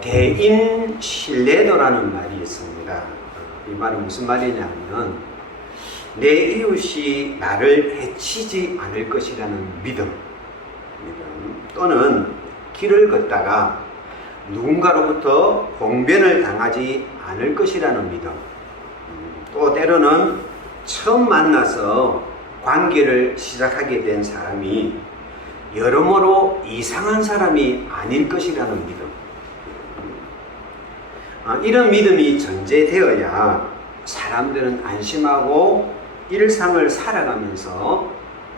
대인 신뢰도라는 말이 있습니다. 이 말은 무슨 말이냐면 내 이웃이 나를 해치지 않을 것이라는 믿음 또는 길을 걷다가 누군가로부터 봉변을 당하지 않을 것이라는 믿음, 또 때로는 처음 만나서 관계를 시작하게 된 사람이 여러모로 이상한 사람이 아닐 것이라는 믿음, 이런 믿음이 전제되어야 사람들은 안심하고 일상을 살아가면서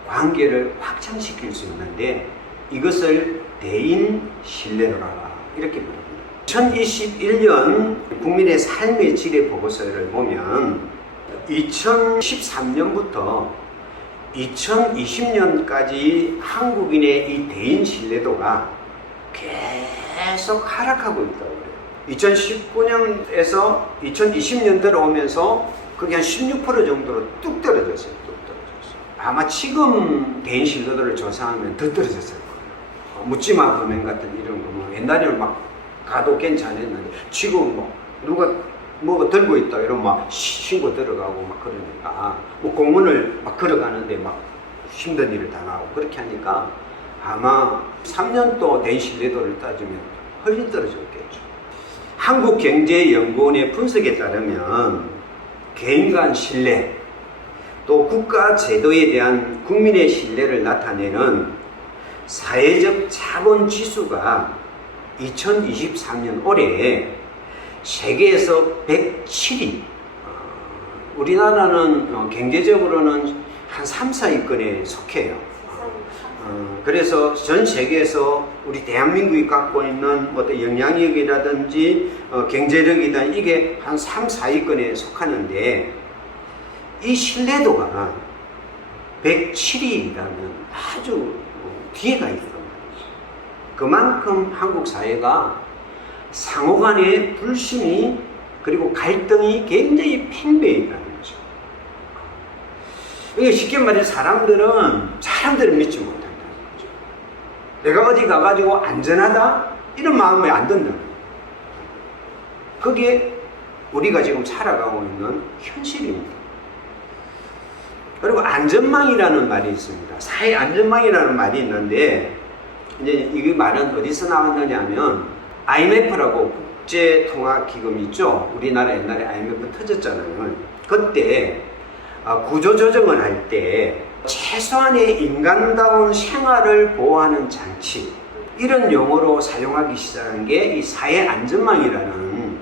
관계를 확장시킬 수 있는데 이것을 대인 신뢰도라 이렇게 부릅니다. 2021년 국민의 삶의 질의 보고서를 보면 2013년부터 2020년까지 한국인의 이 대인 신뢰도가 계속 하락하고 있다고 그래요. 2019년에서 2020년 들어오면서 그게 한 16% 정도로 뚝 떨어졌어요. 아마 지금 대인 신뢰도를 조사하면 더 떨어졌을 거예요. 묻지마 범행 같은 이런 거 뭐 옛날에는 막 가도 괜찮았는데 지금 뭐 누가 뭐가 들고 있다 이러면 막 신고 들어가고 막 그러니까 뭐 공문을 막 걸어가는데 막 힘든 일을 당하고 그렇게 하니까 아마 3년 또 대인 신뢰도를 따지면 훨씬 떨어졌겠죠. 한국경제연구원의 분석에 따르면 개인 간 신뢰 또 국가 제도에 대한 국민의 신뢰를 나타내는 사회적 자본 지수가 2023년 올해 세계에서 107위, 우리나라는 경제적으로는 한 3, 4위권에 속해요. 그래서 전 세계에서 우리 대한민국이 갖고 있는 어떤 영향력이라든지 경제력이다 이게 한 3, 4위권에 속하는데 이 신뢰도가 107위라면 아주 뒤에 가 있단 말이죠. 그만큼 한국 사회가 상호간의 불신이 그리고 갈등이 굉장히 팽배해 있다는 거죠. 이게 쉽게 말해서 사람들을 믿지 못한다는 거죠. 내가 어디 가가지고 안전하다 이런 마음이 안 든다는 거예요. 그게 우리가 지금 살아가고 있는 현실입니다. 그리고 안전망이라는 말이 있습니다. 사회 안전망이라는 말이 있는데 이제 이 말은 어디서 나왔느냐면 IMF라고 국제통화기금이 있죠. 우리나라 옛날에 IMF 터졌잖아요. 그때 구조조정을 할 때 최소한의 인간다운 생활을 보호하는 장치 이런 용어로 사용하기 시작한 게 이 사회안전망이라는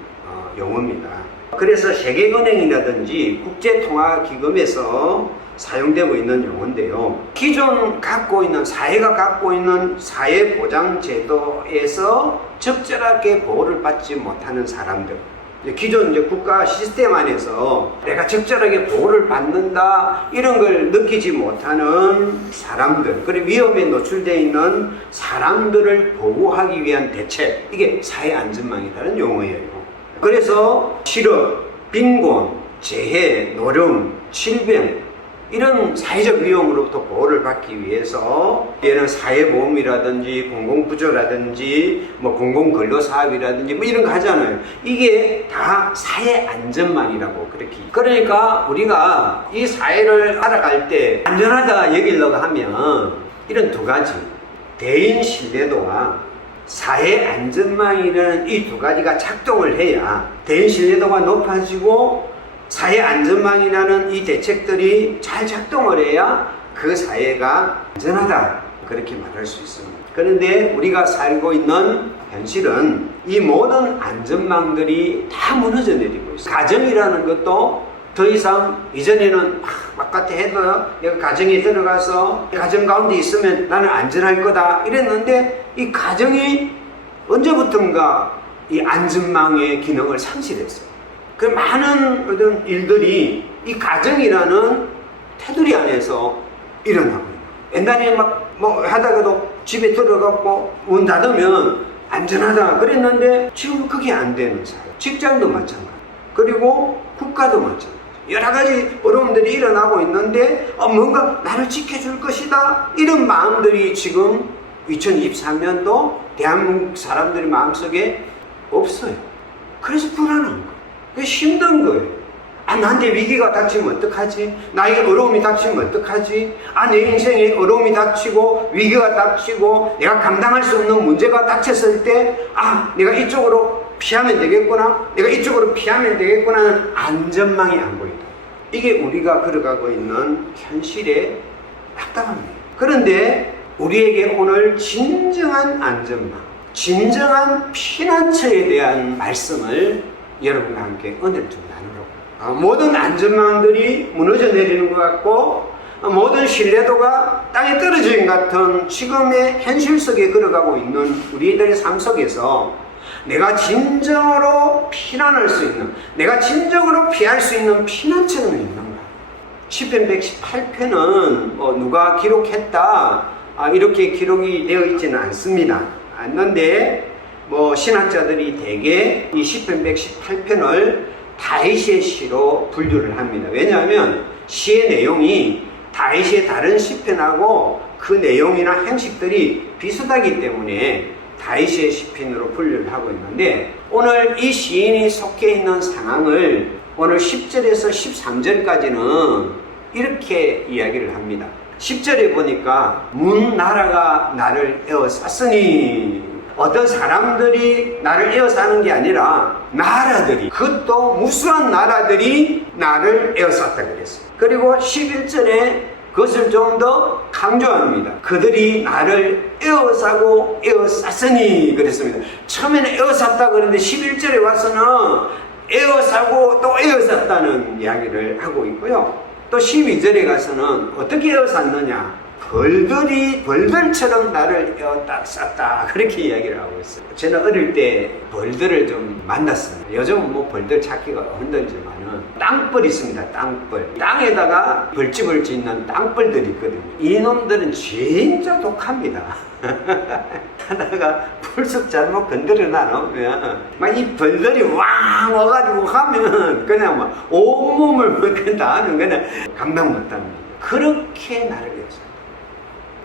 용어입니다. 그래서 세계은행이라든지 국제통화기금에서 사용되고 있는 용어인데요. 기존 사회가 갖고 있는 사회보장제도에서 적절하게 보호를 받지 못하는 사람들, 기존 국가 시스템 안에서 내가 적절하게 보호를 받는다 이런 걸 느끼지 못하는 사람들, 그리고 위험에 노출되어 있는 사람들을 보호하기 위한 대책, 이게 사회안전망이라는 용어예요. 그래서 실업, 빈곤, 재해, 노령, 질병 이런 사회적 위험으로부터 보호를 받기 위해서 얘는 사회보험이라든지 공공부조라든지 뭐 공공근로사업이라든지 뭐 이런 거 하잖아요. 이게 다 사회안전망이라고 그렇게. 그러니까 우리가 이 사회를 알아갈 때 안전하다 여기려고 하면 이런 두 가지, 대인 신뢰도와 사회안전망이라는 이 두 가지가 작동을 해야 대인 신뢰도가 높아지고 사회안전망이라는 이 대책들이 잘 작동을 해야 그 사회가 안전하다 그렇게 말할 수 있습니다. 그런데 우리가 살고 있는 현실은 이 모든 안전망들이 다 무너져 내리고 있어요. 가정이라는 것도 더 이상 이전에는 바깥에 해도 내가 가정에 들어가서 가정 가운데 있으면 나는 안전할 거다 이랬는데 이 가정이 언제부턴가 이 안전망의 기능을 상실했어요. 그 많은 어떤 일들이 이 가정이라는 테두리 안에서 일어나고 있는. 옛날에 막 뭐 하다가도 집에 들어가고 문 닫으면 안전하다 그랬는데 지금 그게 안 되는 사회. 직장도 마찬가지. 그리고 국가도 마찬가지. 여러 가지 어려움들이 일어나고 있는데 뭔가 나를 지켜줄 것이다 이런 마음들이 지금 2023년도 대한민국 사람들의 마음속에 없어요. 그래서 불안한 거예요. 그래서 힘든 거예요. 나한테 위기가 닥치면 어떡하지? 나에게 어려움이 닥치면 어떡하지? 내 인생에 어려움이 닥치고 위기가 닥치고 내가 감당할 수 없는 문제가 닥쳤을 때 내가 이쪽으로 피하면 되겠구나, 내가 이쪽으로 피하면 되겠구나 하는 안전망이 안 보인다. 이게 우리가 걸어가고 있는 현실의 답답함이에요. 그런데 우리에게 오늘 진정한 안전망, 진정한 피난처에 대한 말씀을 여러분과 함께 은혜를 좀 나누려고. 모든 안전망들이 무너져 내리는 것 같고 모든 신뢰도가 땅에 떨어진 것 같은 지금의 현실 속에 걸어가고 있는 우리들의 삶 속에서 내가 진정으로 피난할 수 있는, 내가 진정으로 피할 수 있는 피난처는 있는가? 시편 118편은 누가 기록했다 이렇게 기록이 되어 있지는 않습니다. 않는데 신학자들이 대개 이 시편 118편을 다윗의 시로 분류를 합니다. 왜냐하면 시의 내용이 다윗의 다른 시편하고 그 내용이나 형식들이 비슷하기 때문에 다윗의 시편으로 분류를 하고 있는데, 오늘 이 시인이 속해 있는 상황을 오늘 10절에서 13절까지는 이렇게 이야기를 합니다. 10절에 보니까 문 나라가 나를 에워쌌으니, 어떤 사람들이 나를 에워싸는 게 아니라 나라들이, 그것도 무수한 나라들이 나를 에워쌌다 그랬어요. 그리고 11절에 그것을 좀 더 강조합니다. 그들이 나를 에워싸고 에워쌌으니 그랬습니다. 처음에는 에워쌌다 그랬는데 11절에 와서는 에워싸고 또 에워쌌다는 이야기를 하고 있고요. 또 12절에 가서는 어떻게 에워쌌느냐, 벌들처럼 나를 에웠다 쌌다 그렇게 이야기를 하고 있어요. 저는 어릴 때 벌들을 좀 만났습니다. 요즘은 벌들 찾기가 힘들지만은 땅벌 있습니다. 땅벌. 땅에다가 벌집을 짓는 땅벌들이 있거든요. 이놈들은 진짜 독합니다. 하다가 불쑥 잘못 건드려 놔놓으면 막 이 벌들이 왕 와가지고 하면 그냥 막 온몸을 다 하면 그냥 감당 못합니다. 그렇게 나를 에웠어요.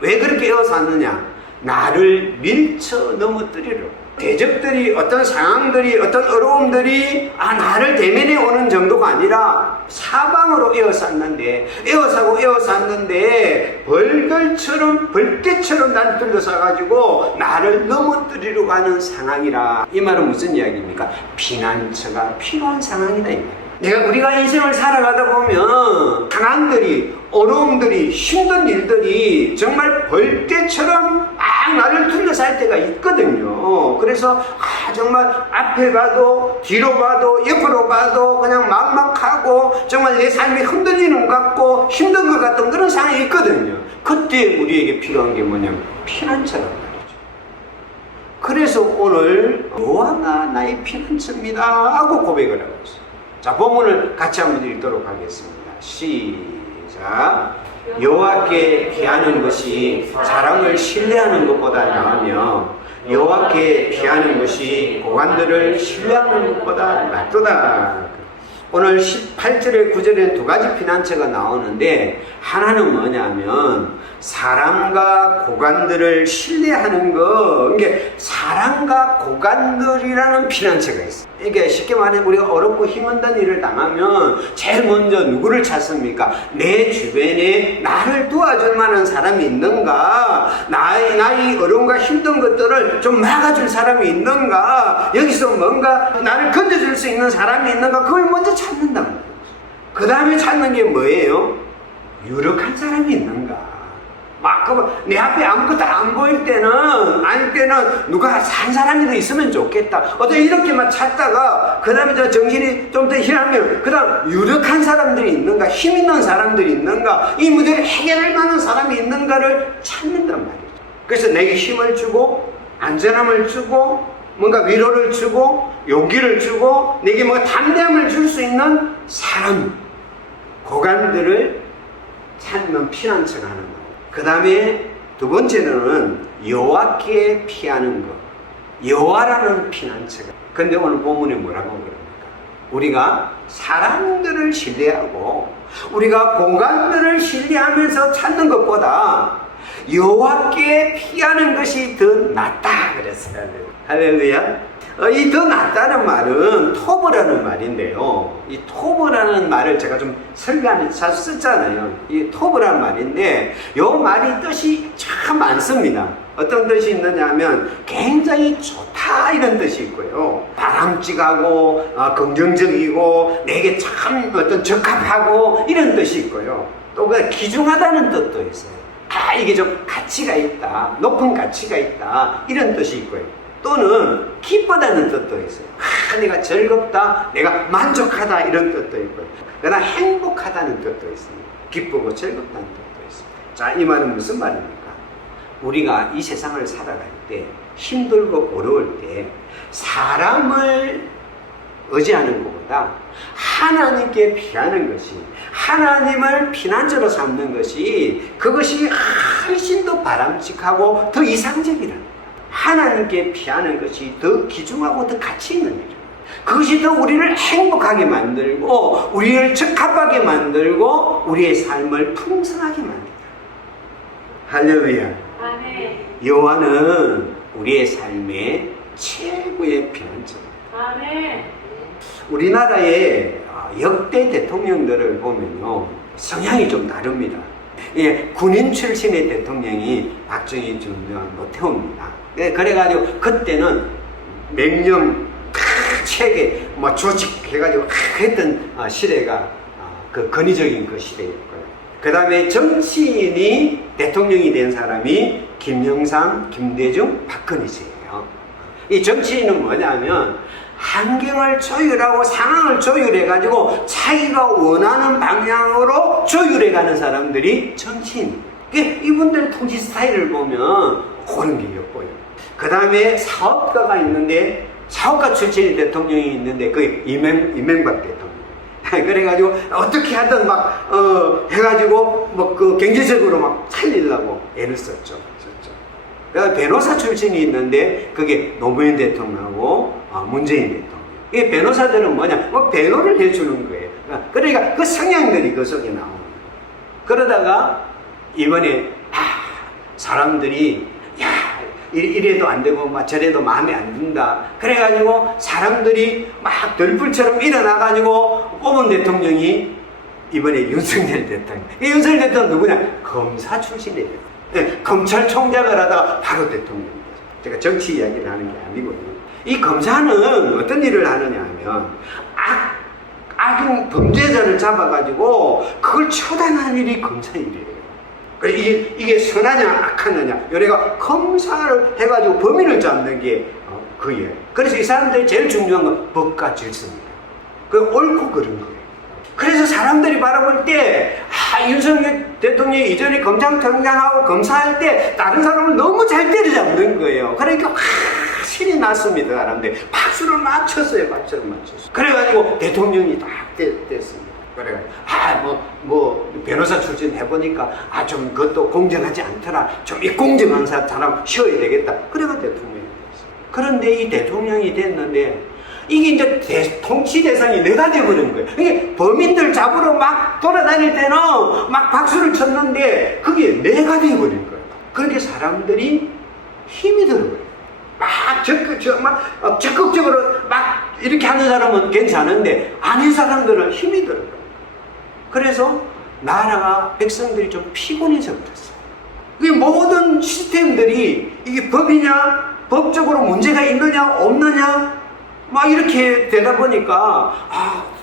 왜 그렇게 에워쌌느냐? 나를 밀쳐 넘어뜨리려고. 대적들이, 어떤 상황들이, 어떤 어려움들이 나를 대면해 오는 정도가 아니라 사방으로 에워쌌는데, 에워쌌는데 벌들처럼, 벌떼처럼 나를 둘러싸가지고 나를 넘어뜨리려고 하는 상황이라. 이 말은 무슨 이야기입니까? 피난처가 필요한 상황이다 이 말이에요. 우리가 인생을 살아가다 보면 상황들이, 어려움들이, 힘든 일들이 정말 벌떼처럼 나를 둘러쌀 때가 있거든요. 그래서 정말 앞에 봐도 뒤로 봐도 옆으로 봐도 그냥 막막하고 정말 내 삶이 흔들리는 것 같고 힘든 것 같은 그런 상황이 있거든요. 그때 우리에게 필요한 게 뭐냐면 피난처란 말이죠. 그래서 오늘 여호와가 나의 피난처입니다 하고 고백을 하고 있어요. 자, 본문을 같이 한번 읽도록 하겠습니다. 시작. 여호와께 피하는 것이 사람을 신뢰하는 것보다 나으며 여호와께 피하는 것이 고관들을 신뢰하는 것보다 낫도다. 오늘 18절에 9절에는 두 가지 피난처가 나오는데, 하나는 뭐냐면 사람과 고관들을 신뢰하는 거. 이게 사람과 고관들이라는 피난처가 있어요. 이게 쉽게 말해 우리가 어렵고 힘든 일을 당하면 제일 먼저 누구를 찾습니까? 내 주변에 나를 도와줄 만한 사람이 있는가? 나의 어려움과 힘든 것들을 좀 막아줄 사람이 있는가? 여기서 뭔가 나를 건져줄 수 있는 사람이 있는가? 그걸 먼저 찾는단 말이에요. 그 다음에 찾는 게 뭐예요? 유력한 사람이 있는가? 내 앞에 아무것도 안 보일 때는, 아닐 때는 누가 산 사람이 더 있으면 좋겠다. 어떻게 이렇게만 찾다가, 그 다음에 정신이 좀 더 희하면, 그 다음 유력한 사람들이 있는가, 힘 있는 사람들이 있는가, 이 문제를 해결할 만한 사람이 있는가를 찾는단 말이죠. 그래서 내게 힘을 주고, 안전함을 주고, 뭔가 위로를 주고, 용기를 주고, 내게 뭔가 담대함을 줄 수 있는 사람, 고관들을 찾는 피난처가 하는 거예요. 그 다음에 두 번째는 여호와께 피하는 것. 여호와라는 피난처가. 근데 오늘 본문에 뭐라고 그럽니까? 우리가 사람들을 신뢰하고 우리가 공간들을 신뢰하면서 찾는 것보다 여호와께 피하는 것이 더 낫다 그랬어요. 할렐루야. 이 더 낫다는 말은 토브라는 말인데요. 이 토브라는 말을 제가 좀 설교하는 자주 쓰잖아요. 이 토브라는 말인데 요 말이 뜻이 참 많습니다. 어떤 뜻이 있느냐 하면 굉장히 좋다 이런 뜻이 있고요. 바람직하고 긍정적이고 내게 참 어떤 적합하고 이런 뜻이 있고요. 또 그 귀중하다는 뜻도 있어요. 이게 좀 가치가 있다, 높은 가치가 있다 이런 뜻이 있고요. 또는 기쁘다는 뜻도 있어요. 내가 즐겁다, 내가 만족하다 이런 뜻도 있고요. 그러나 행복하다는 뜻도 있습니다. 기쁘고 즐겁다는 뜻도 있습니다. 자, 이 말은 무슨 말입니까? 우리가 이 세상을 살아갈 때 힘들고 어려울 때 사람을 의지하는 것보다 하나님께 피하는 것이, 하나님을 피난처로 삼는 것이, 그것이 훨씬 더 바람직하고 더 이상적이라. 하나님께 피하는 것이 더 귀중하고 더 가치 있는 일이에요. 그것이 더 우리를 행복하게 만들고 우리를 적합하게 만들고 우리의 삶을 풍성하게 만든다. 할렐루야. 아멘. 여호와는 우리의 삶의 최고의 피난처입니다. 아멘. 우리나라의 역대 대통령들을 보면요, 성향이 좀 다릅니다. 예, 군인 출신의 대통령이 박정희 전 노태우입니다. 그래가지고 그때는 명령 체계 조직해가지고 했던 시대가 그 권위적인 그 시대였고요. 그 다음에 정치인이 대통령이 된 사람이 김영삼, 김대중, 박근혜세예요. 이 정치인은 뭐냐면 환경을 조율하고 상황을 조율해가지고 자기가 원하는 방향으로 조율해가는 사람들이 정치인. 이분들 통치 스타일을 보면 그런 게 엿보여요. 그 다음에 사업가가 있는데, 사업가 출신의 대통령이 있는데 그게 이명박 대통령. 그래가지고 어떻게 하든 해가지고 그 경제적으로 막 살리려고 애를 썼죠. 그다음에 변호사 출신이 있는데 그게 노무현 대통령하고 문재인 대통령. 이 변호사들은 뭐냐? 변호를 해주는 거예요. 그러니까 그 성향들이 그 속에 나오는 거예요. 그러다가 이번에 사람들이 이래도 안 되고 저래도 마음에 안 든다. 그래가지고 사람들이 막 들불처럼 일어나가지고 뽑은 대통령이 이번에 윤석열 대통령. 이 윤석열 대통령 누구냐? 검사 출신이에요. 네, 검찰총장을 하다가 바로 대통령입니다. 제가 정치 이야기를 하는 게 아니고요. 이 검사는 어떤 일을 하느냐 하면 악용 범죄자를 잡아가지고 그걸 처단하는 일이 검사 일이에요. 이게 선하냐 악하느냐, 요래가 검사를 해가지고 범인을 잡는 게 그예요. 그래서 이 사람들이 제일 중요한 건 법과 질서입니다. 그 옳고 그른 거예요. 그래서 사람들이 바라볼 때 윤석열 대통령이 이전에 검찰총장하고 검사할 때 다른 사람을 너무 잘 때려잡는 거예요. 그러니까 신이 났습니다. 사람들이 박수를 맞췄어요. 그래가지고 대통령이 딱 됐습니다. 그래가지고 변호사 출신 해보니까 좀 그것도 공정하지 않더라. 좀 이 공정한 사람 쉬어야 되겠다. 그래가 대통령이 됐어요. 그런데 이 대통령이 됐는데 이게 이제 통치 대상이 내가 돼버린 거예요. 이게 범인들 잡으러 막 돌아다닐 때는 막 박수를 쳤는데 그게 내가 돼버린 거예요. 그렇게 사람들이 힘이 들어버려요. 막 적극적으로 막 이렇게 하는 사람은 괜찮은데 아닌 사람들은 힘이 들어요. 그래서 나라가, 백성들이 좀 피곤해져 버렸어요. 이 모든 시스템들이 이게 법이냐, 법적으로 문제가 있느냐 없느냐 막 이렇게 되다 보니까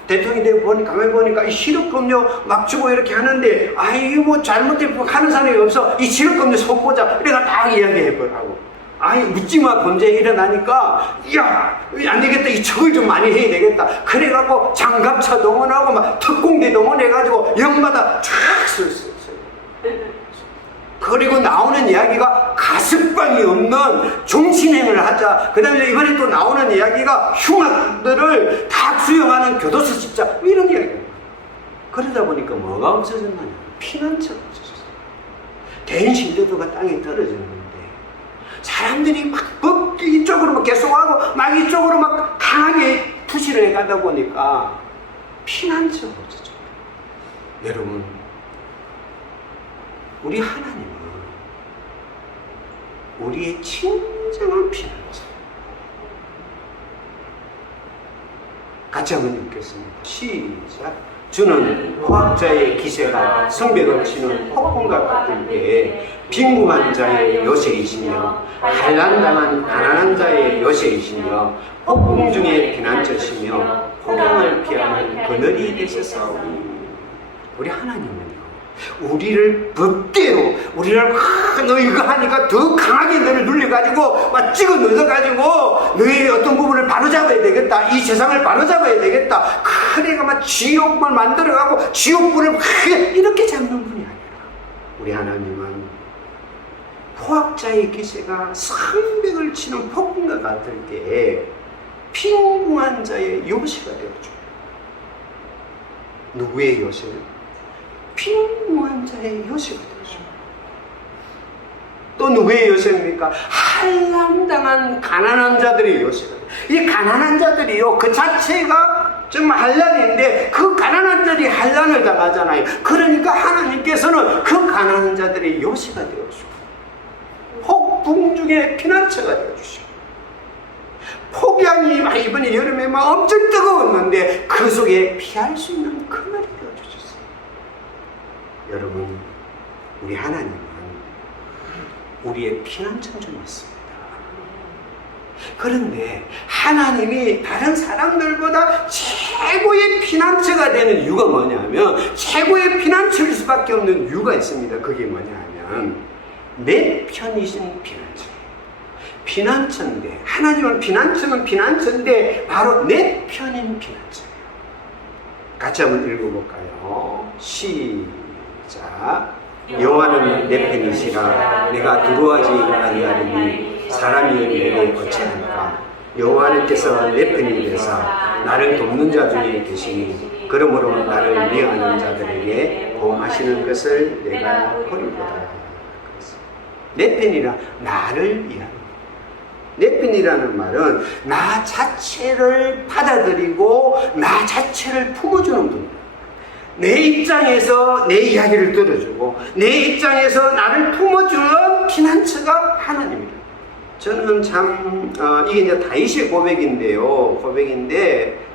대통령이 되고 보니까 가만히 보니까 이 실업급여 막 주고 이렇게 하는데 이거 뭐 잘못되고 하는 사람이 없어. 이 실업급여 손보자. 이래가 딱 이야기해보라고. 묻지마 범죄 일어나니까 안 되겠다, 이 척을 좀 많이 해야 되겠다. 그래갖고 장갑차 동원하고 막 특공대 동원해가지고 영마다 쫙 썼어요. 그리고 나오는 이야기가 가석방이 없는 종신행을 하자. 그 다음에 이번에 또 나오는 이야기가 흉악들을 다 수용하는 교도소 집자, 이런 이야기예요. 그러다 보니까 뭐가 없어졌느냐? 피난처가 없어졌어요. 대인 신뢰도가 땅에 떨어졌는데 사람들이 막 법 이쪽으로 막 계속하고 막 이쪽으로 막 강하게 푸시를 해가다 보니까 피난처가 없어졌죠. 여러분, 우리 하나님은 우리의 진정한 피난처. 같이 한번 읽겠습니다. 시작. 주는 포악자의 기세가 성벽을 치는 폭풍과 같을 때에 빈궁한 자의 요새이시며 환난당한 가난한 자의 요새이시며 폭풍 중에 피난처시며 폭염을 피하는 그늘이 되셨사오니. 우리 하나님은요, 우리를 법대로 우리를 너 이거 하니까 더 강하게 너를 눌려가지고 막 찍어 넣어가지고 너의 어떤 부분을 바로잡아야 되겠다, 이 세상을 바로잡아야 되겠다, 내가 막 지옥만 만들어가고 지옥불을 이렇게 잡는 분이 아니라, 우리 하나님은 포악자의 기세가 성벽을 치는 폭풍과 같을 때에 빈궁한 자의 요새가 되어줘요. 누구의 요새요? 빈궁한 자의 요새가 되어줘요. 또 누구의 요새입니까? 환난당한 가난한 자들의 요새가 돼요. 이 가난한 자들이요, 그 자체가 정말 환난인데 그 가난한 자들이 환난을 당하잖아요. 그러니까 하나님께서는 그 가난한 자들의 요새가 되어주고, 폭풍 중에 피난처가 되어주시고, 폭염이 이번에 여름에 막 엄청 뜨거웠는데 그 속에 피할 수 있는 그늘이 되어주셨어요. 여러분, 우리 하나님은 우리의 피난처인 줄 믿습니다. 그런데 하나님이 다른 사람들보다 최고의 피난처가 되는 이유가 뭐냐면, 최고의 피난처일 수밖에 없는 이유가 있습니다. 그게 뭐냐면 내 편이신 피난처. 피난처인데, 하나님은 피난처는 피난처인데 바로 내 편인 피난처예요. 같이 한번 읽어볼까요? 시작. 여호와는 내 편이시라. 내가 두려워하지 아니하리니 사람이 내게 어찌하니까. 여호와께서 내 편이 되사 나를 돕는 자 중에 계시니 그러므로 나를 미워하는 자들에게 보호하시는 것을 내가 보리로다. 내 편이라, 나를 위한. 내 편이라는 말은 나 자체를 받아들이고 나 자체를 품어주는 분이다. 내 입장에서 내 이야기를 들어주고 내 입장에서 나를 품어주는 피난처가 하나님이다. 저는 참 이게 이제 다윗의 고백인데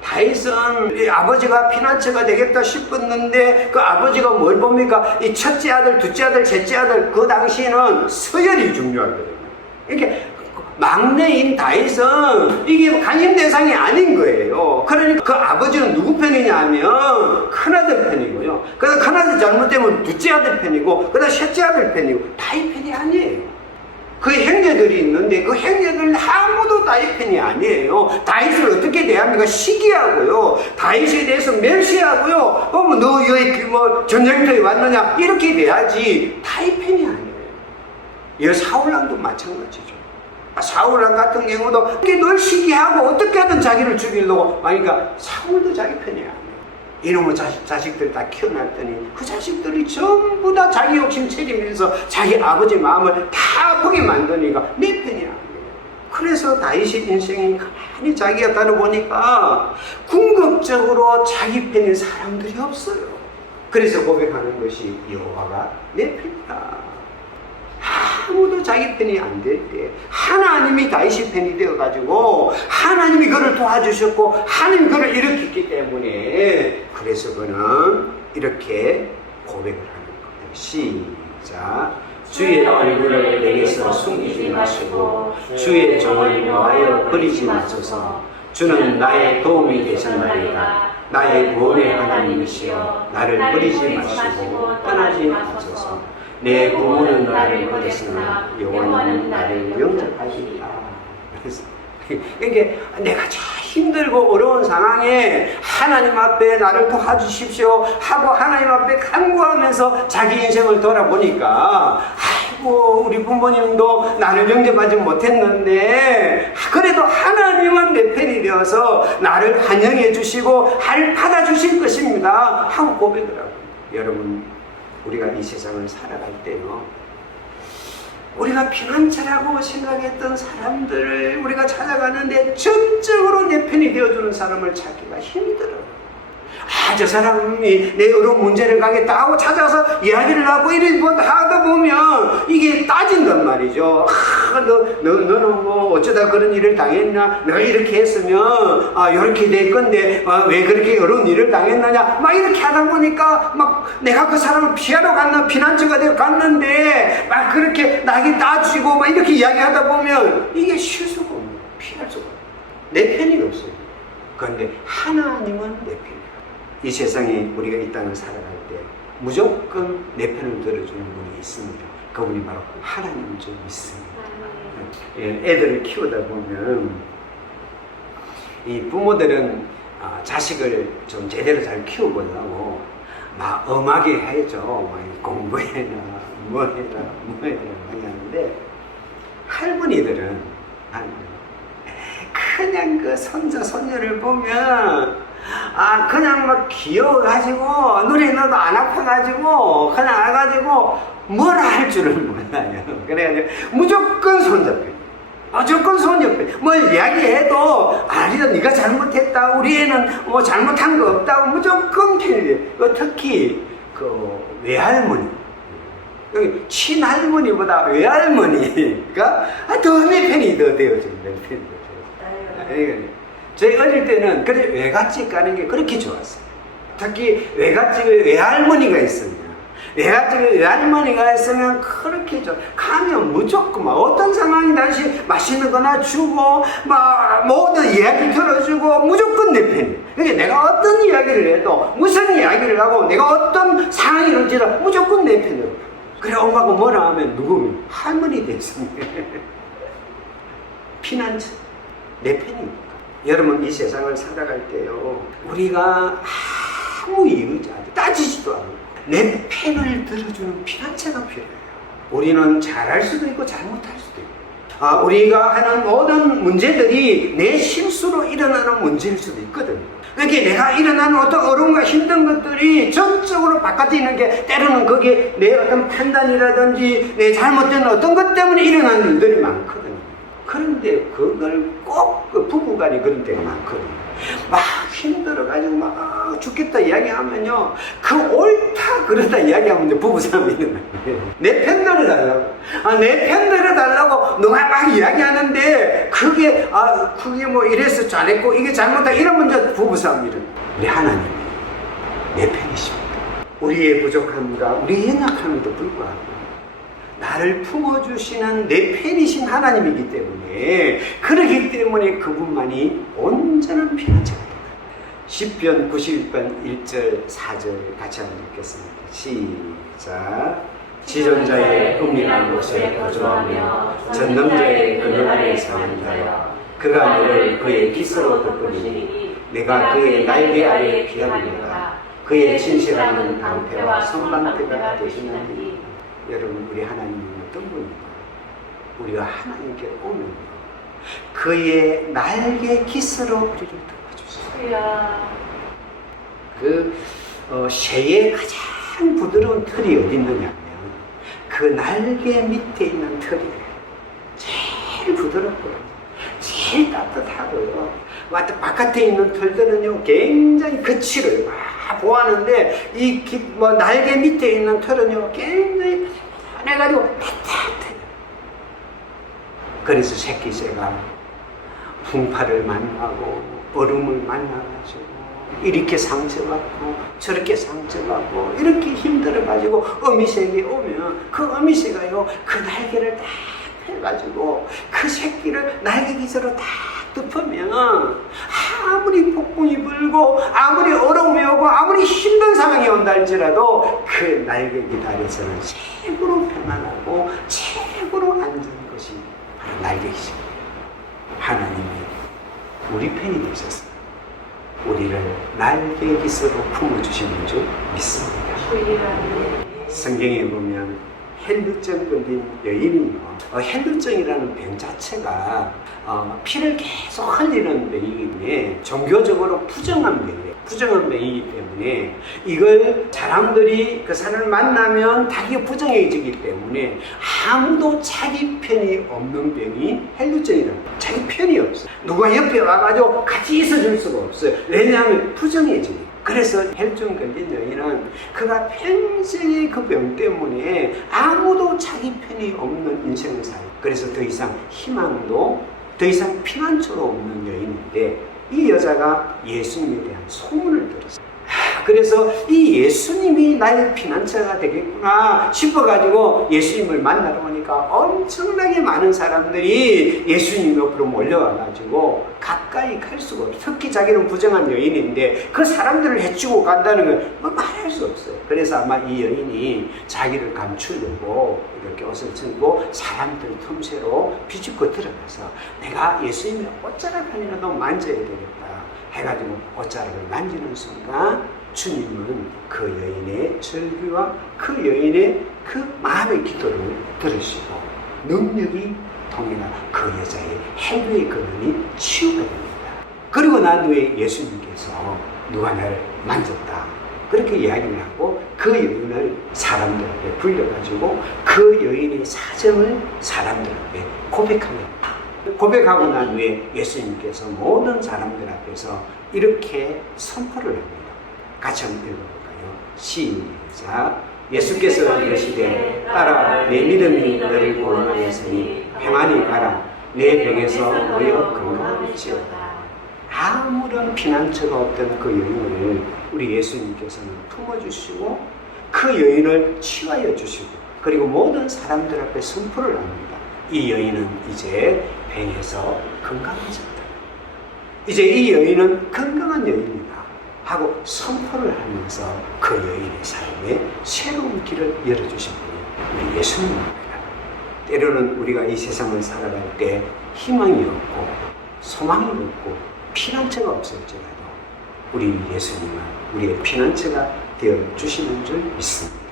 다윗은 아버지가 피난처가 되겠다 싶었는데 그 아버지가 뭘 봅니까? 이 첫째 아들, 둘째 아들, 셋째 아들, 그 당시에는 서열이 중요하거든요. 이렇게 막내인 다윗은 이게 간임 대상이 아닌 거예요. 그러니까 그 아버지는 누구 편이냐면 큰아들 편이고요. 그다음 큰아들 잘못되면 둘째 아들 편이고 그다음 셋째 아들 편이고 다윗 편이 아니에요. 그 형제들이 있는데 그 형제들은 아무도 다윗 편이 아니에요. 다윗을 어떻게 대합니까? 시기하고요. 다윗에 대해서 멸시하고요. 너 여기 뭐 전쟁터에 왔느냐 이렇게 돼야지 다윗 편이 아니에요. 이 사울왕도 마찬가지죠. 사울왕 같은 경우도 늘 시기하고 어떻게 하든 자기를 죽이려고, 그러니까 사울도 자기 편이 아니에요. 이놈의 자식들 다 키워놨더니 그 자식들이 전부 다 자기 욕심 책임면서 자기 아버지 마음을 다 아프게 만드니까 내 편이 아니에요. 그래서 다윗의 인생이 가만히 자기가 다뤄보니까 궁극적으로 자기 편인 사람들이 없어요. 그래서 고백하는 것이 여호와가 내 편이다. 아무도 자기 편이 안 될 때 하나님이 다윗의 편이 되어가지고 하나님이 그를 도와주셨고 하나님이 그를 일으켰기 때문에, 그래서 그는 이렇게 고백을 하는 겁니다. 시작. 주의 얼굴을 내게서 숨기지 마시고 주의 종을 놓아여 버리지 마소서. 주는 나의 도움이 되셨나이다. 나의 구원의 하나님이시여 나를 버리지 마시고 떠나지 마소서. 내 부모는 나를 버렸으나 여호와는 나를 영접하시리라. 이게 내가 참 힘들고 어려운 상황에 하나님 앞에 나를 도와주십시오 하고 하나님 앞에 간구하면서 자기 인생을 돌아보니까, 아이고 우리 부모님도 나를 영접하지 못했는데 그래도 하나님은 내 편이 되어서 나를 환영해 주시고 나를 받아주실 것입니다 하고 고백을 하고. 여러분, 우리가 이 세상을 살아갈 때요, 우리가 피난처라고 생각했던 사람들을 우리가 찾아가는데 전적으로 내 편이 되어주는 사람을 찾기가 힘들어요. 저 사람이 내 어려운 문제를 가겠다 하고 찾아서 이야기를 하고 이런 것 하다 보면 이게 따진단 말이죠. 너는 뭐 어쩌다 그런 일을 당했나? 내가 이렇게 했으면 이렇게 될 건데 왜 그렇게 어려운 일을 당했느냐? 막 이렇게 하다 보니까 막 내가 그 사람을 피하러 갔나? 피난처가 되어 갔는데 막 그렇게 나에게 따지고 막 이렇게 이야기하다 보면 이게 실수가 없는 거야. 피할 수가 없어요. 내 편이 없어요. 그런데 하나님은 내 편이에요. 이 세상에 우리가 이 땅을 살아갈 때 무조건 내 편을 들어주는 분이 있습니다. 그분이 바로 하나님인 줄 믿습니다. 애들을 키우다 보면 이 부모들은 자식을 좀 제대로 잘 키워보려고 막 엄하게 해야죠. 막 공부해라, 뭐해라 많이 하는데 할머니들은 그냥 그 손자 손녀를 보면 그냥 막 귀여워가지고 눈에 넣어도 안 아파가지고 그냥 와가지고 뭐라 할 줄을 몰라요. 그래가지고 무조건 손잡혀. 무조건 손옆에 뭘 이야기해도 아니다 네가 잘못했다 우리 애는 뭐 잘못한 거 없다고 무조건 편이래요. 특히 그 외할머니 여기 친할머니보다 외할머니가 더 내 편이 더 되어준다. 저희 어릴 때는 그래 외갓집 가는 게 그렇게 좋았어요. 특히 외갓집에 외할머니가 있으면 외갓집에 외할머니가 있으면 그렇게 가면 무조건 막 어떤 상황이 다시 맛있는 거나 주고 막 모든 이야기 들어주고 무조건 내 편이에요. 그러니까 내가 어떤 이야기를 해도 무슨 이야기를 하고 내가 어떤 상황이 일어날지라도 무조건 내 편이에요. 그래 엄마가 뭐라 하면 누구면 할머니 됐습니다. 피난처 내 편입니다. 여러분 이 세상을 살아갈 때요 우리가 아무 이유지 따지지도 않고 내 편을 들어주는 피난처가 필요해요. 우리는 잘할 수도 있고 잘못할 수도 있고 우리가 하는 모든 문제들이 내 실수로 일어나는 문제일 수도 있거든요. 그러니까 내가 일어나는 어떤 어려움과 힘든 것들이 전적으로 바깥에 있는 게 때로는 그게 내 어떤 판단이라든지 내 잘못된 어떤 것 때문에 일어나는 일들이 많거든요. 그런데 그걸 꼭 그 부부간에 그런 때가 많거든요. 막 힘들어가지고 막 죽겠다 이야기하면요 그 옳다 그러다 이야기하면 부부싸움이 일어나요. 내 편 들어달라고 내 편 들어달라고 너가 막 이야기하는데 그게 뭐 이래서 잘했고 이게 잘못다 이러면 이제 부부싸움이 일어나요. 우리 하나님이 내 편이십니다. 우리의 부족함과 우리의 연약함에도 불구하고 나를 품어주시는 내 편이신 하나님이기 때문에 그러기 때문에 그분만이 온전한 피난처가 됩니다. 시편 91편 1절 4절 같이 한번 읽겠습니다. 시작. 지존자의 은밀한 곳에 거주하며 전능자의 그늘 아래 사는 자여 그가 너를 그의 깃으로 덮으리니 내가 그의 날개 아래 피하리로다. 그의 진실함은 방패와 선방패가 되시나니. 여러분 우리 하나님은 어떤 분인가? 우리가 하나님께 오면 그의 날개 깃으로 우리를 덮어주세요. 새의 가장 부드러운 털이 어디 있느냐면 그 날개 밑에 있는 털이에요. 제일 부드럽고요. 제일 따뜻하고요. 바깥에 있는 털들은요 굉장히 거칠어요. 보았는데 날개 밑에 있는 털은요 굉장히 편해가지고 따뜻해요. 그래서 새끼새가 풍파를 만나고 얼음을 만나가지고 이렇게 상처받고 저렇게 상처받고 이렇게 힘들어가지고 어미새에게 오면 그 어미새가요 그 날개를 딱 해가지고 그 새끼를 날개 깃으로 딱 덮으면 아무리 폭풍이 불고 아무리 어려움이 오고 아무리 힘든 상황이 온다 할지라도 그 날개깃 아래서는 최고로 편안하고 최고로 안전한 것이 바로 날개깃입니다. 하나님이 우리 편이 되셔서 우리를 날개깃으로 품어주시는 줄 믿습니다. 성경에 보면 헬루증 걸린 여인이요. 헬루증이라는 병 자체가 피를 계속 흘리는 병이기에 종교적으로 부정한 병이에요. 부정한 병이기 때문에 이걸 사람들이 그 사람을 만나면 자기가 부정해지기 때문에 아무도 자기 편이 없는 병이 헬루증이라는 거예요. 자기 편이 없어요. 누가 옆에 와가지고 같이 있어줄 수가 없어요. 왜냐하면 부정해지니까. 그래서 혈증 걸린 여인은 그가 평생의 그 병 때문에 아무도 자기 편이 없는 인생을 살아요. 그래서 더 이상 희망도 더 이상 피난처도 없는 여인인데 이 여자가 예수님에 대한 소문을 들었어요. 그래서 이 예수님이 나의 피난처가 되겠구나 싶어가지고 예수님을 만나러 오니까 엄청나게 많은 사람들이 예수님 옆으로 몰려와가지고 가까이 갈 수가 없어요. 특히 자기는 부정한 여인인데 그 사람들을 해치고 간다는 건 뭐 말할 수 없어요. 그래서 아마 이 여인이 자기를 감추려고 이렇게 옷을 들고 사람들 틈새로 비집고 들어가서 내가 예수님의 옷자락이라도 만져야 되겠다 해가지고 옷자락을 만지는 순간 주님은 그 여인의 절규와 그 여인의 그 마음의 기도를 들으시고 능력이 통해나 그 여자의 해외의 근원이 치유가 됩니다. 그리고 난 후에 예수님께서 누가 나를 만졌다 그렇게 이야기를 하고 그 여인을 사람들 앞에 불려가지고 그 여인의 사정을 사람들 앞에 고백합니다. 고백하고 난 후에 예수님께서 모든 사람들 앞에서 이렇게 선포를 합니다. 같이 한번 읽어볼까요? 시작. 예수께서 이르시되 따라 내 믿음이 너를 구원하였으니 평안히 가라. 내 병에서 놓여 건강할지어다. 아무런 피난처가 없던 그 여인을 우리 예수님께서는 품어주시고 그 여인을 치유하여 주시고 그리고 모든 사람들 앞에 선포를 합니다. 이 여인은 이제 병에서 건강해졌다. 이제 이 여인은 건강한 여인이다 하고 선포를 하면서 그 여인의 삶에 새로운 길을 열어주신 분이 우리 예수님입니다. 때로는 우리가 이 세상을 살아갈 때 희망이 없고 소망이 없고 피난처가 없을지라도 우리 예수님은 우리의 피난처가 되어주시는 줄 믿습니다.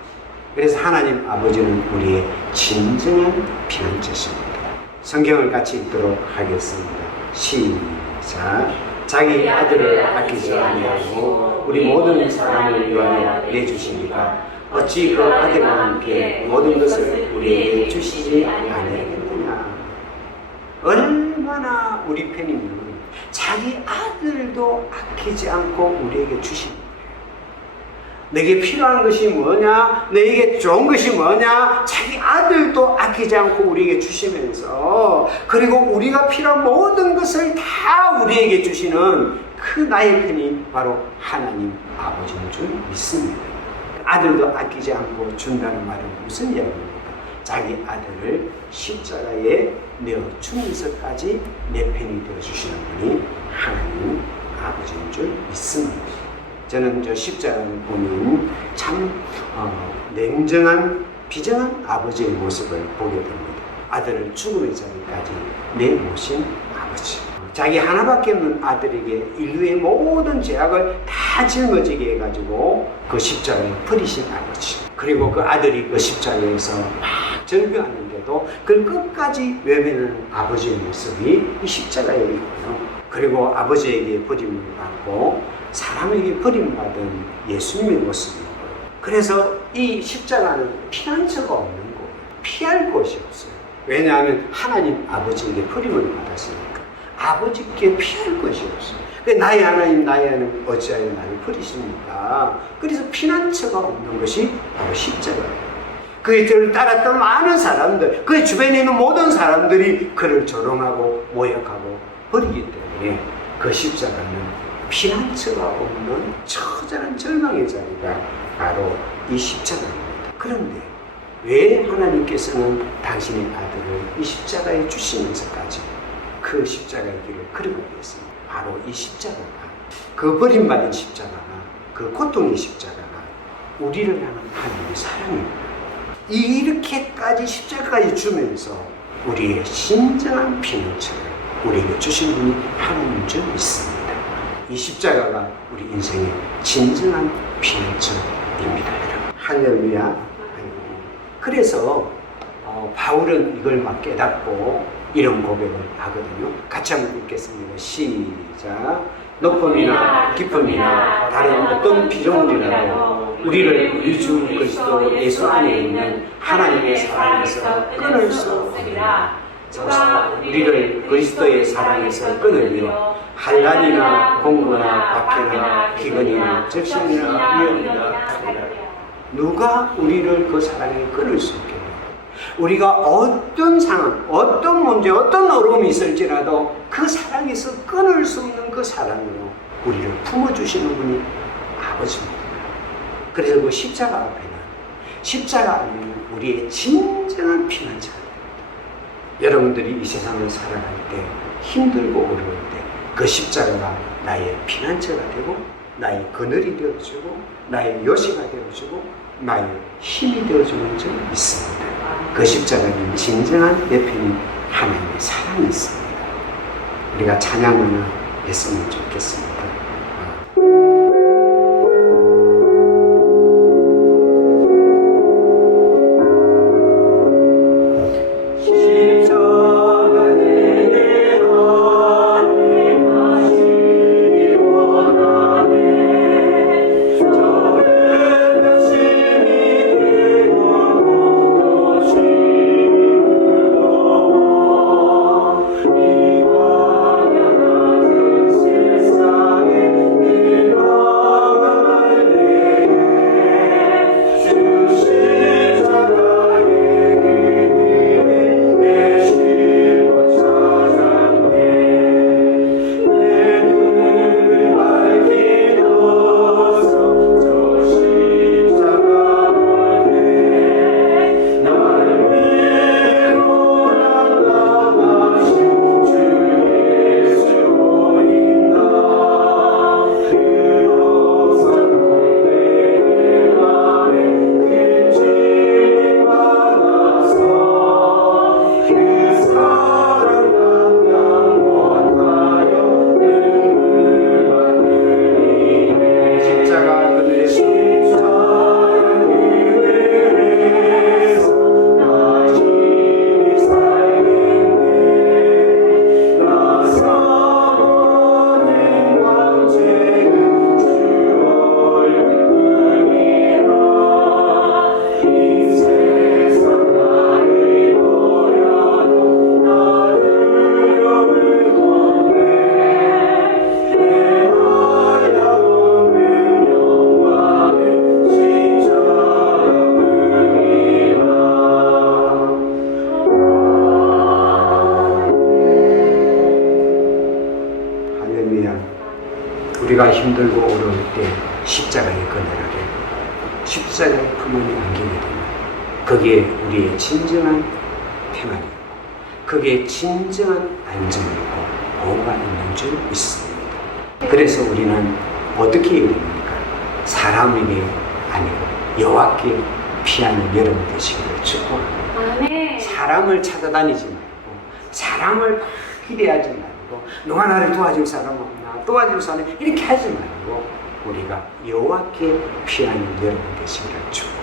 그래서 하나님 아버지는 우리의 진정한 피난처십니다. 성경을 같이 읽도록 하겠습니다. 시작. 자기 아들을 아끼지 아니하고 우리 모든 사람을 위하여 내주시니까 어찌 그 아들과 함께 모든 것을 우리에게 주시지 아니하겠느냐. 얼마나 우리 편이면 자기 아들도 아끼지 않고 우리에게 주십니다. 내게 필요한 것이 뭐냐? 내게 좋은 것이 뭐냐? 자기 아들도 아끼지 않고 우리에게 주시면서 그리고 우리가 필요한 모든 것을 다 우리에게 주시는 그 나의 편이 바로 하나님 아버지인 줄 믿습니다. 아들도 아끼지 않고 준다는 말은 무슨 이야기입니까? 자기 아들을 십자가에 내어주면서까지 내 편이 되어주시는 분이 하나님 아버지인 줄 믿습니다. 저는 저 십자가를 보면 참 냉정한 비정한 아버지의 모습을 보게 됩니다. 아들을 죽음의 자리까지 내모신 아버지. 자기 하나밖에 없는 아들에게 인류의 모든 죄악을 다 짊어지게 해가지고 그 십자가에 버리신 아버지. 그리고 그 아들이 그 십자가에서 막 절규하는데도 그걸 끝까지 외면하는 아버지의 모습이 이 십자가에 있고요. 그리고 아버지에게 버림을 받고 사람에게 버림받은 예수님의 모습이고요. 그래서 이 십자가는 피난처가 없는 거예요. 피할 곳이 없어요. 왜냐하면 하나님 아버지에게 버림을 받았으니까 아버지께 피할 곳이 없어요. 나의 하나님 나의 하나님 어찌하여 나를 버리십니까? 그래서 피난처가 없는 것이 바로 십자가예요. 그의 뒤를 따랐던 많은 사람들, 그의 주변에 있는 모든 사람들이 그를 조롱하고 모욕하고 버리기 때문에 그 십자가는 피난처가 없는 처절한 절망의 자리가 바로 이 십자가입니다. 그런데 왜 하나님께서는 당신의 아들을 이 십자가에 주시면서까지 그 십자가의 길을 걸어가게 했습니다. 바로 이 십자가가, 그 버림받은 십자가가, 그 고통의 십자가가 우리를 향한 하나님의 사랑입니다. 이렇게까지 십자가까지 주면서 우리의 진정한 피난처를 우리에게 주신 분이 하나님인 줄 믿습니다. 이 십자가가 우리 인생의 진정한 피난처입니다. 할렐루야. 그래서 바울은 이걸 막 깨닫고 이런 고백을 하거든요. 같이 한번 읽겠습니다. 시작. 높음이나 깊음이나 다른 어떤 피조물이라도 우리를 우리 주 그리스도 예수 안에 있는 하나님의 사랑에서 끊을 수 없느니라. 누가 우리를 그리스도의 사랑에서 끊으며 환난이나 공고나 박해나 기근이나 적신이나 위험이나 하리라. 누가 우리를 그 사랑에 끊을 수 있겠느냐? 우리가 어떤 상황, 어떤 문제, 어떤 어려움이 있을지라도 그 사랑에서 끊을 수 없는 그 사랑으로 우리를 품어주시는 분이 아버지입니다. 그래서 그 십자가 앞에는, 십자가 안에는 우리의 진정한 피난처가 됩니다. 여러분들이 이 세상을 살아갈 때, 힘들고 어려울 때 그 십자가가 나의 피난처가 되고 나의 그늘이 되어주고 나의 요새가 되어주고 나의 힘이 되어주는 줄 믿습니다. 그 십자가는 진정한 내 편인 하나님의 사랑이 있습니다. 우리가 찬양을 했으면 좋겠습니다. 우리가 힘들고 어려울 때 십자가의 그늘을 십자가의 품을 안기게 되면 그게 우리의 진정한 평안이고 그게 진정한 안정이고 보호가 있는 줄 믿습니다. 그래서 우리는 어떻게 해야 됩니까? 사람에게 아니고 여호와께 피하는 여러분 되시기를 축복합니다. 사람을 찾아다니지 말고 사람을 막 기대하지 말고 누가 나를 도와줄 사람 없나 도와줄 사람 이렇게 하지 말고 우리가 여호와께 피하는 여러분 되시기를 축복합니다.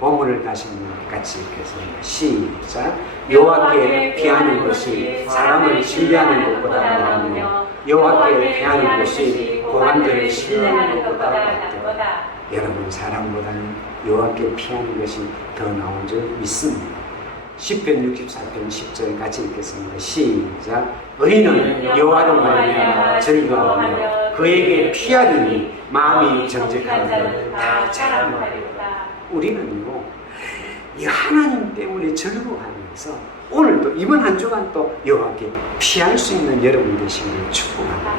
본문을 다시 같이 읽겠습니다. 시작. 여호와께 피하는 것이 사람을 신뢰하는 것보다 나으며 여호와께 피하는 것이 고관들을 신뢰하는 것보다 낫다. 여러분 사람보다는 여호와께 피하는 것이 더 나은 줄 믿습니다. 10편 64편 10절 같이 읽겠습니다. 시작. 의인은 여호와로 말미암아 즐거워하며 그에게 피하리니 마음이 정직한 자는 다 자랑하리로다. 우리는요 이 하나님 때문에 즐거워하면서 오늘도 이번 한 주간 또 여호와께 피할 수 있는 여러분 되시기를 축복합니다.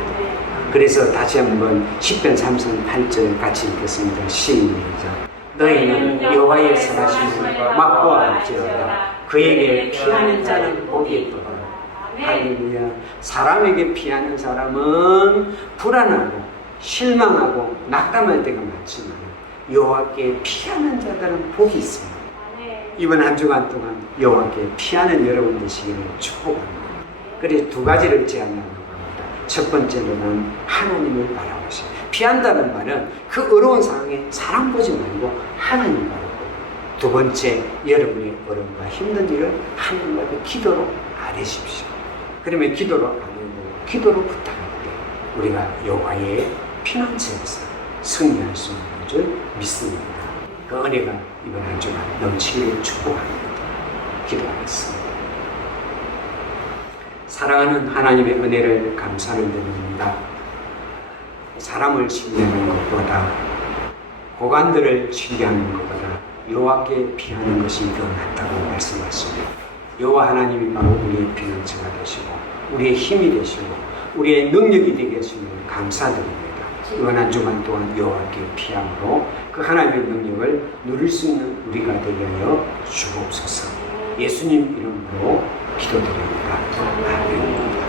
그래서 다시 한번 10편 3편 8절 같이 읽겠습니다. 시작. 너희는 여호와의 선하심을 맛보아할지어다. 그에게 피하는 자는 복이 있도다. 할렐루야. 사람에게 피하는 사람은 불안하고 실망하고 낙담할 때가 많지만 여호와께 피하는 자들은 복이 있습니다. 이번 한 주간 동안 여호와께 피하는 여러분 되시기를 축복합니다. 그래서 두 가지를 제안하려고 합니다. 첫 번째로는 하나님을 바라보시고 피한다는 말은 그 어려운 상황에 사람 보지 말고 하나님 바라보고 두 번째 여러분의 어려움과 힘든 일을 하나님 앞에 기도로 아뢰십시오. 그러면 기도로 아뢰고 기도로 부탁할 때 우리가 여호와의 피난처에서 승리할 수 있는 줄 믿습니다. 그 은혜가 이번 한 주간 넘치기를 축복합니다. 기도하겠습니다. 사랑하는 하나님의 은혜를 감사하는 데입니다. 사람을 신뢰하는 것보다 고관들을 신뢰하는 것보다 여호와께 피하는 것이 더 낫다고 말씀하십니다. 여호와 하나님이 바로 우리의 피난처가 되시고 우리의 힘이 되시고 우리의 능력이 되게 하시면 감사드립니다. 이번 한 주간 동안 여호와께 피함으로 그 하나님의 능력을 누릴 수 있는 우리가 되게 하여 주옵소서. 예수님 이름으로 기도드립니다. 아멘.